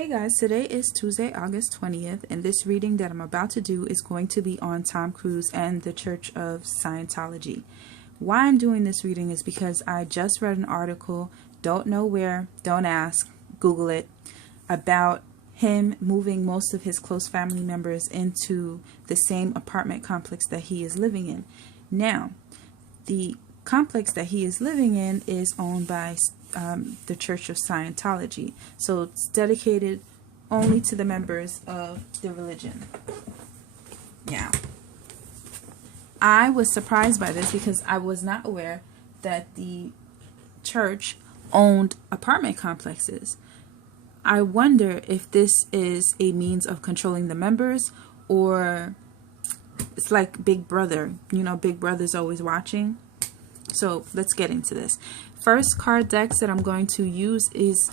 Hey guys, today is Tuesday, August 20th, and this reading that I'm about to do is going to be on Tom Cruise and the Church of Scientology. Why I'm doing this reading is because I just read an article, don't know where, don't ask, Google it, about him moving most of his close family members into the same apartment complex that he is living in. Now, the complex that he is living in is owned by the Church of Scientology, so it's dedicated only to the members of the religion. Now, I was surprised by this because I was not aware that the church owned apartment complexes. I wonder if this is a means of controlling the members, or it's like Big Brother. You know, Big Brother's always watching. So let's get into this. First card decks that I'm going to use is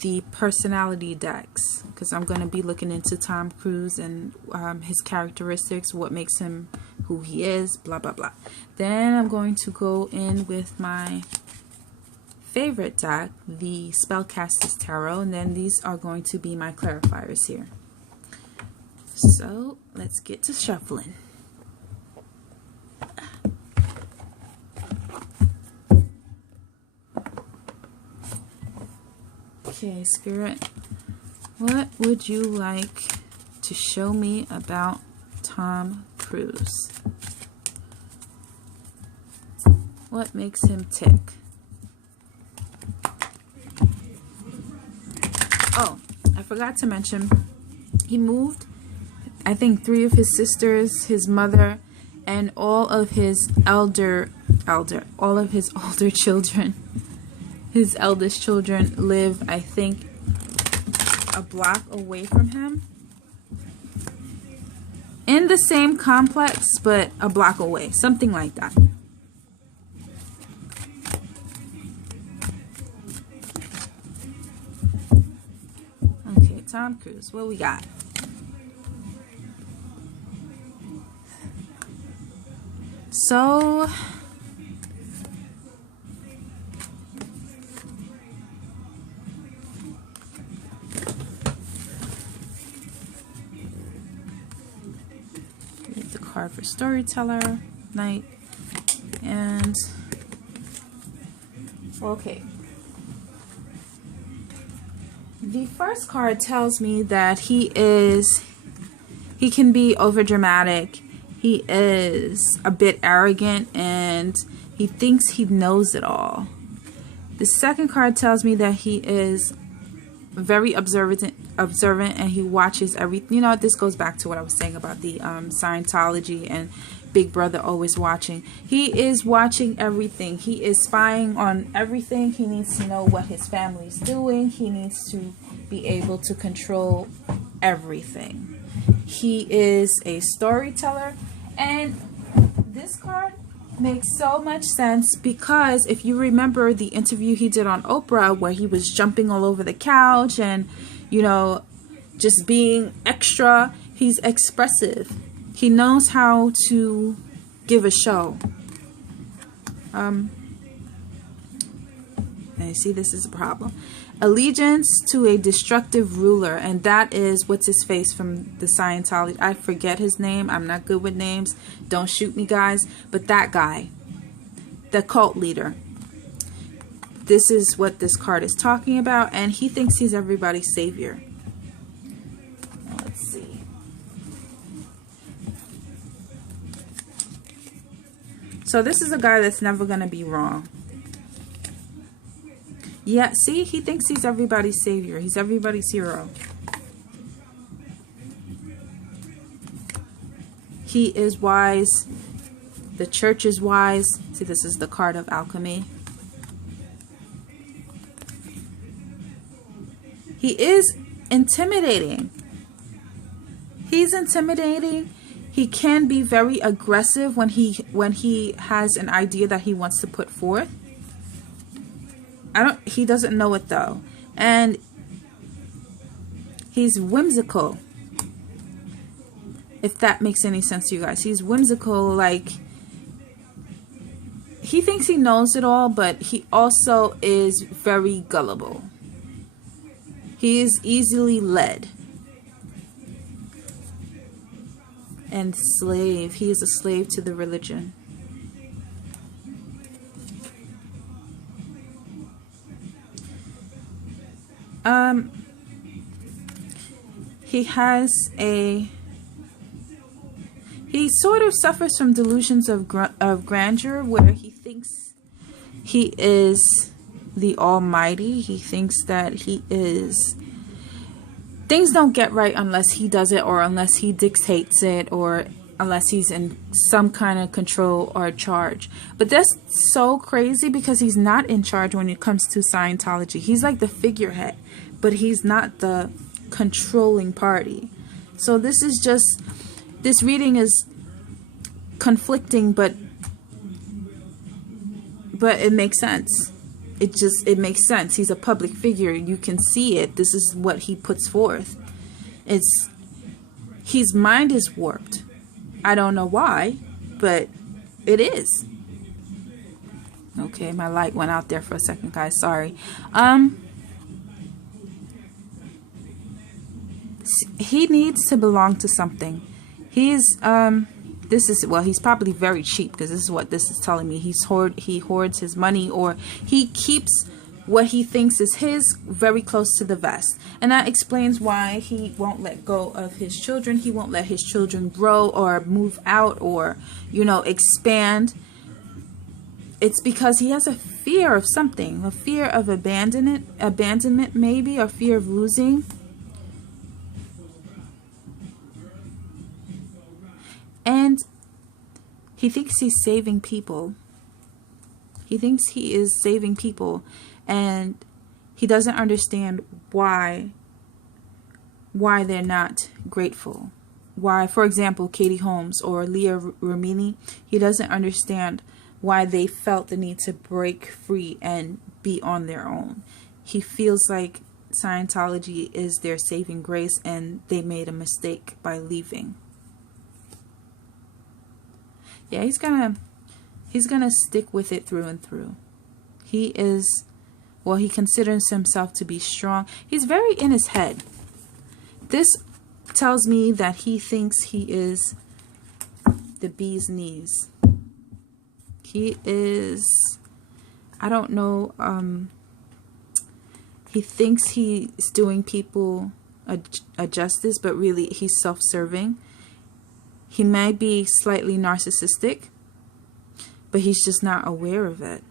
the personality decks, because I'm going to be looking into Tom Cruise and his characteristics, what makes him who he is, blah blah blah. Then I'm going to go in with my favorite deck, the Spellcaster's Tarot, and then these are going to be my clarifiers here. So let's get to shuffling. Okay, Spirit, what would you like to show me about Tom Cruise? What makes him tick? Oh, I forgot to mention, he moved, I think, 3 of his sisters, his mother, and all of his older children. His eldest children live, I think, a block away from him. In the same complex, but a block away. Something like that. Okay, Tom Cruise, what we got? So the card for Storyteller, Knight, and okay. The first card tells me that he can be overdramatic. He is a bit arrogant and he thinks he knows it all. The second card tells me that he is very observant and he watches everything. You know, this goes back to what I was saying about the Scientology and Big Brother always watching. He is watching everything. He is spying on everything. He needs to know what his family's doing. He needs to be able to control everything. He is a storyteller, and this card makes so much sense because if you remember the interview he did on Oprah where he was jumping all over the couch and, you know, just being extra, he's expressive. He knows how to give a show. And see, this is a problem. Allegiance to a destructive ruler, and that is what's his face from the Scientology. I forget his name. I'm not good with names. Don't shoot me, guys. But that guy, the cult leader. This is what this card is talking about, and he thinks he's everybody's savior. Now, let's see. So this is a guy that's never going to be wrong. Yeah, see, he thinks he's everybody's savior. He's everybody's hero. He is wise. The church is wise. See, this is the card of alchemy. He is intimidating. He's intimidating. He can be very aggressive when he has an idea that he wants to put forth. He doesn't know it though. And he's whimsical. If that makes any sense to you guys. He's whimsical, like he thinks he knows it all, but he also is very gullible. He is easily led. And slave. He is a slave to the religion. He sort of suffers from delusions of grandeur, where he thinks he is the Almighty. He thinks that he is... Things don't get right unless he does it, or unless he dictates it, or unless he's in some kind of control or charge. But that's so crazy, because he's not in charge when it comes to Scientology. He's like the figurehead, but he's not the controlling party. So this reading is conflicting, but it makes sense. It makes sense. He's a public figure. You can see it. This is what he puts forth. His mind is warped. I don't know why, but it is. Okay, my light went out there for a second, guys. Sorry. He needs to belong to something. He's he's probably very cheap, because this is what this is telling me. He hoards his money, or he keeps what he thinks is his very close to the vest. And that explains why he won't let go of his children. He won't let his children grow or move out, or, expand. It's because he has a fear of something, a fear of abandonment maybe, or fear of losing. And he thinks he's saving people. He thinks he is saving people, and he doesn't understand why they're not grateful. Why, for example, Katie Holmes or Leah Remini, he doesn't understand why they felt the need to break free and be on their own. He feels like Scientology is their saving grace, and they made a mistake by leaving. Yeah, he's gonna stick with it through and through. He considers himself to be strong. He's very in his head. This tells me that he thinks he is the bee's knees. He is, I don't know, he thinks he's doing people a justice, but really he's self-serving. He may be slightly narcissistic, but he's just not aware of it.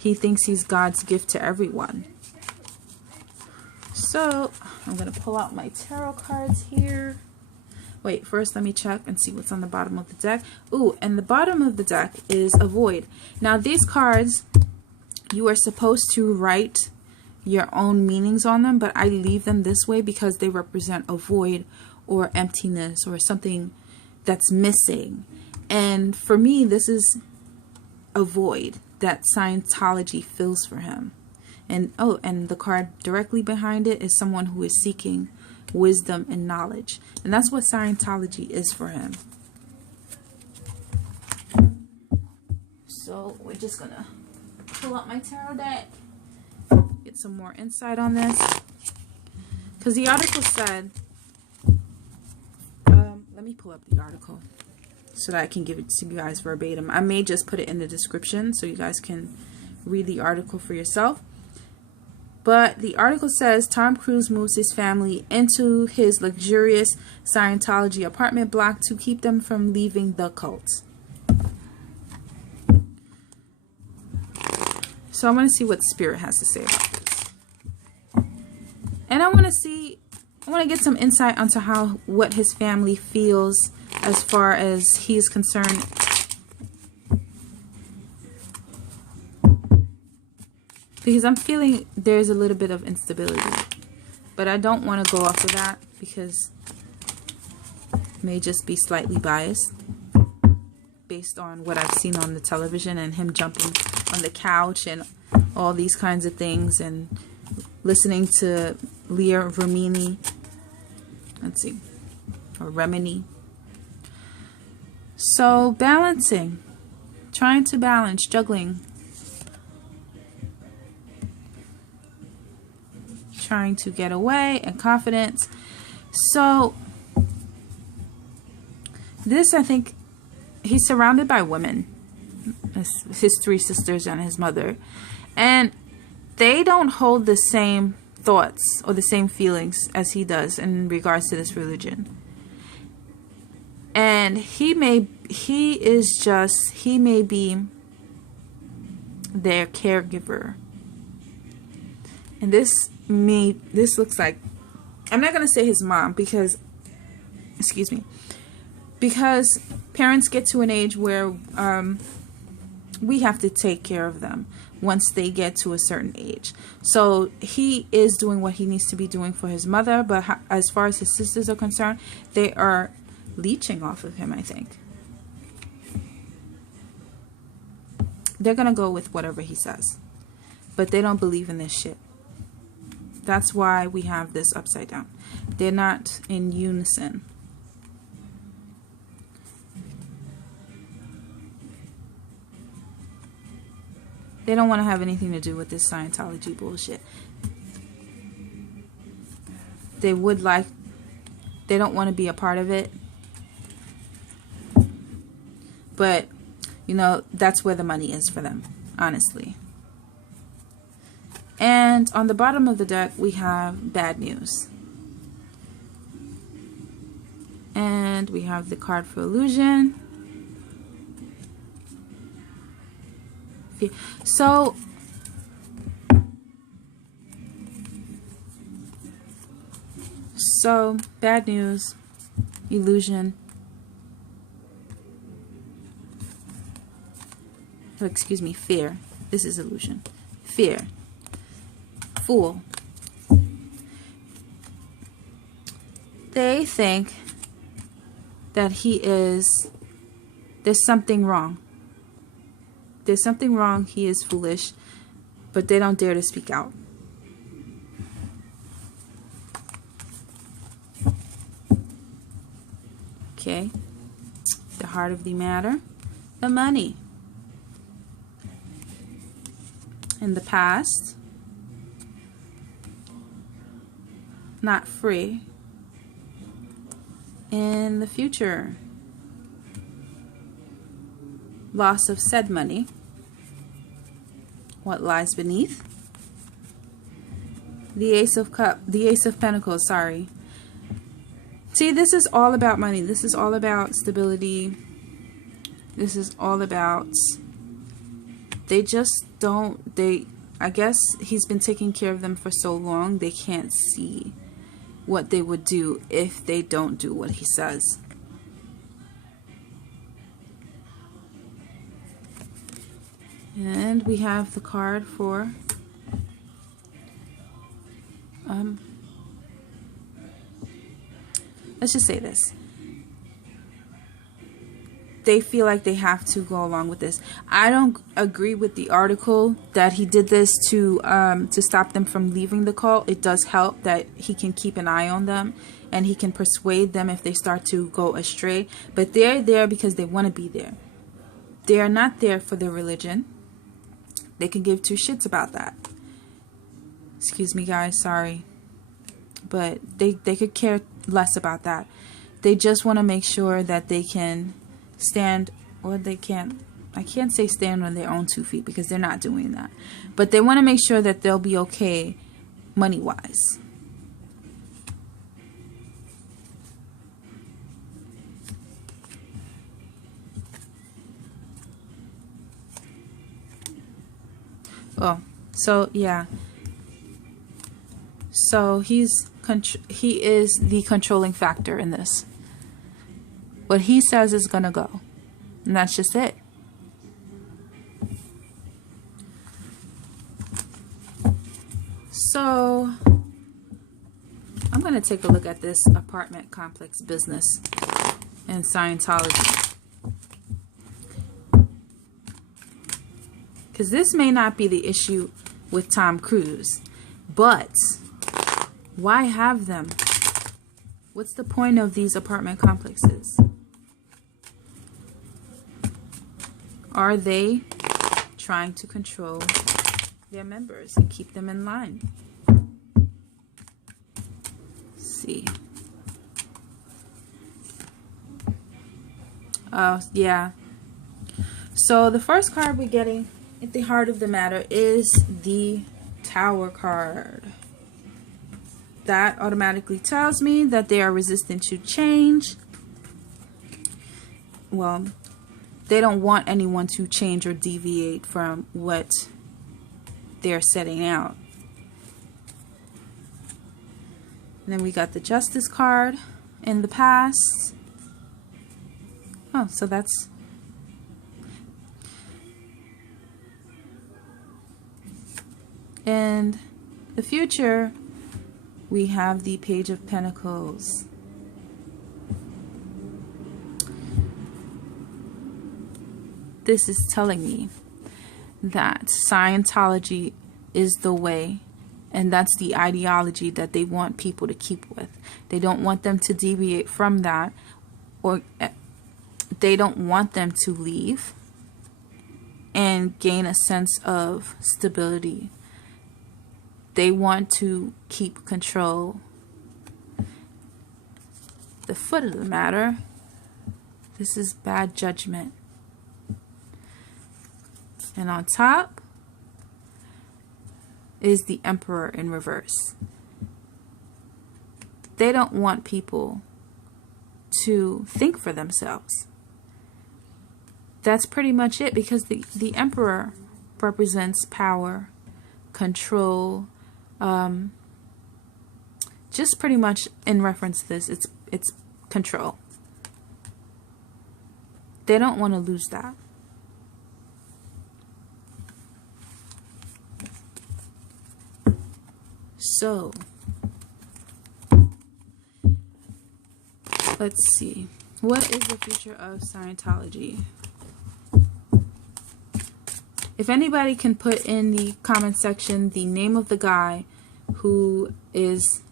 He thinks he's God's gift to everyone. So, I'm going to pull out my tarot cards here. Wait, first let me check and see what's on the bottom of the deck. Ooh, and the bottom of the deck is a void. Now, these cards, you are supposed to write your own meanings on them, but I leave them this way because they represent a void or emptiness or something that's missing. And for me, this is a void that Scientology fills for him. And and the card directly behind it is someone who is seeking wisdom and knowledge. And that's what Scientology is for him. So we're just gonna pull out my tarot deck, get some more insight on this. Because the article said, let me pull up the article so that I can give it to you guys verbatim. I may just put it in the description so you guys can read the article for yourself. But the article says Tom Cruise moves his family into his luxurious Scientology apartment block to keep them from leaving the cult. So I want to see what Spirit has to say about this. And I want to get some insight onto what his family feels as far as he is concerned. Because I'm feeling there's a little bit of instability. But I don't want to go off of that because it may just be slightly biased based on what I've seen on the television and him jumping on the couch and all these kinds of things, and listening to Leah Remini. Let's see. Or Remini. So balancing. Trying to balance. Juggling. trying to get away, and confidence. So this, I think, he's surrounded by women, his 3 sisters and his mother, and they don't hold the same thoughts or the same feelings as he does in regards to this religion. And he may be their caregiver. And this looks like, I'm not going to say his mom because, because parents get to an age where we have to take care of them once they get to a certain age. So he is doing what he needs to be doing for his mother, but as far as his sisters are concerned, they are leeching off of him, I think. They're going to go with whatever he says, but they don't believe in this shit. That's why we have this upside down. They're not in unison. They don't want to have anything to do with this Scientology bullshit. They don't want to be a part of it. But, you know, that's where the money is for them, honestly. And on the bottom of the deck, we have bad news. And we have the card for illusion. So bad news, illusion. Oh, excuse me, fear. This is illusion. Fear. Fool. They think that there's something wrong. There's something wrong. He is foolish, but they don't dare to speak out. Okay. The heart of the matter. The money. In the past. Not free. In the future. Loss of said money. What lies beneath? The Ace of Pentacles, sorry. See, this is all about money. This is all about stability. This is all about, they just don't, I guess he's been taking care of them for so long, they can't see what they would do if they don't do what he says. And we have the card for let's just say this. They feel like they have to go along with this. I don't agree with the article that he did this to stop them from leaving the cult. It does help that he can keep an eye on them and he can persuade them if they start to go astray. But they're there because they want to be there. They are not there for their religion. They can give 2 shits about that. Excuse me, guys. Sorry. But they could care less about that. They just want to make sure that they can stand, or they can't. I can't say stand on their own 2 feet because they're not doing that. But they want to make sure that they'll be okay money-wise. Oh, so yeah. So he is the controlling factor in this. What he says is gonna go, and that's just it. So I'm gonna take a look at this apartment complex business and Scientology. Because this may not be the issue with Tom Cruise, but why have them? What's the point of these apartment complexes? Are they trying to control their members and keep them in line? see. Oh, yeah. So the first card we're getting at the heart of the matter is the Tower card. That automatically tells me that they are resistant to change. Well, they don't want anyone to change or deviate from what they're setting out. And then we got the Justice card in the past. Oh, so that's... in the future, we have the Page of Pentacles. This is telling me that Scientology is the way, and that's the ideology that they want people to keep with. They don't want them to deviate from that, or they don't want them to leave and gain a sense of stability. They want to keep control. The foot of the matter, this is bad judgment. And on top is the Emperor in reverse. They don't want people to think for themselves. That's pretty much it, because the Emperor represents power, control, just pretty much in reference to this, it's control. They don't want to lose that. So, let's see. What is the future of Scientology? If anybody can put in the comment section the name of the guy who is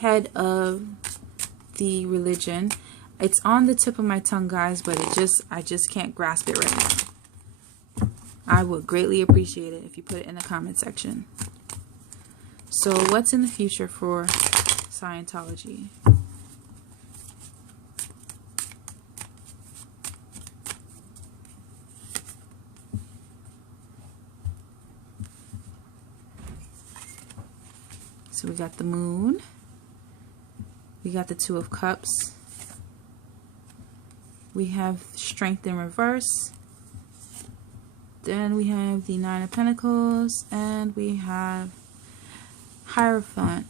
head of the religion. It's on the tip of my tongue, guys, but I just can't grasp it right now. I would greatly appreciate it if you put it in the comment section. So what's in the future for Scientology? So we got the Moon. We got the Two of Cups. We have Strength in reverse. Then we have the Nine of Pentacles. And we have Hierophant.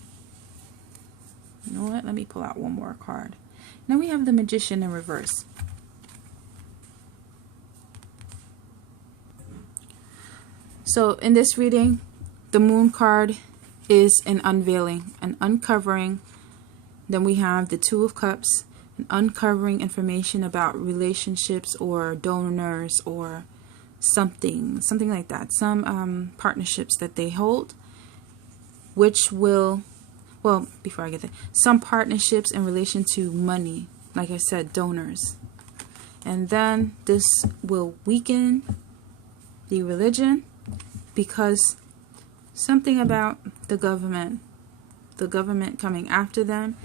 You know what? Let me pull out one more card. Now we have the Magician in reverse. So in this reading, the Moon card is an unveiling, an uncovering. Then we have the Two of Cups, an uncovering information about relationships or donors or something like that. Some partnerships that they hold, which will, well, before I get there, some partnerships in relation to money, like I said, donors. And then this will weaken the religion because something about the government coming after them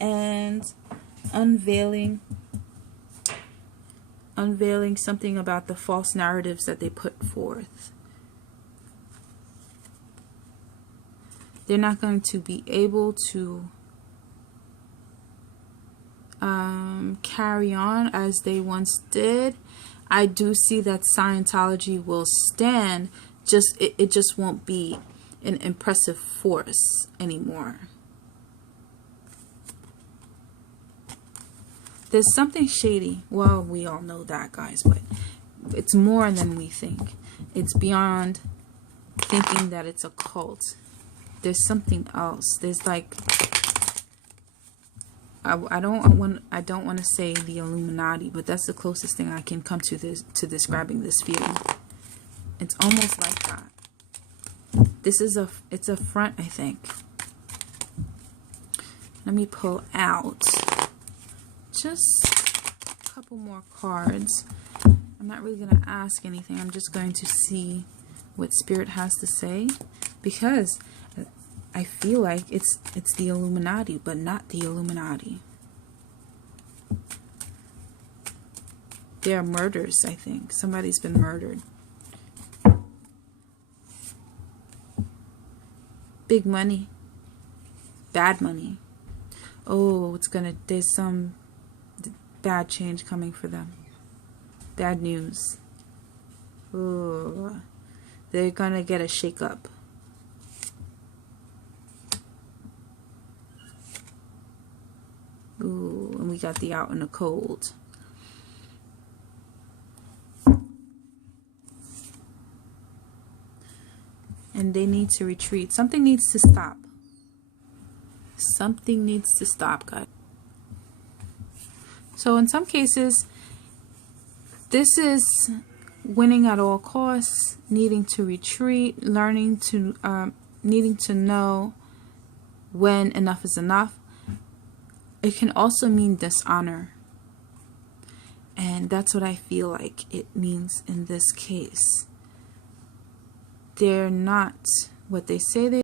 and unveiling something about the false narratives that they put forth. They're not going to be able to carry on as they once did. I do see that Scientology will stand, it just won't be an impressive force anymore. There's something shady. Well, we all know that, guys, but it's more than we think. It's beyond thinking that it's a cult. There's something else. There's like, I don't want to say the Illuminati, but that's the closest thing I can come to describing this feeling. It's almost like that. It's a front, I think. Let me pull out just a couple more cards. I'm not really going to ask anything. I'm just going to see what Spirit has to say, because I feel like it's the Illuminati, but not the Illuminati. There are murders, I think. Somebody's been murdered. Big money. Bad money. Oh, there's some bad change coming for them. Bad news. Oh, they're gonna get a shakeup. Ooh, and we got the out in the cold. And they need to retreat. Something needs to stop. Something needs to stop, guys. So in some cases, this is winning at all costs, needing to retreat, needing to know when enough is enough. It can also mean dishonor. And that's what I feel like it means in this case. They're not what they say they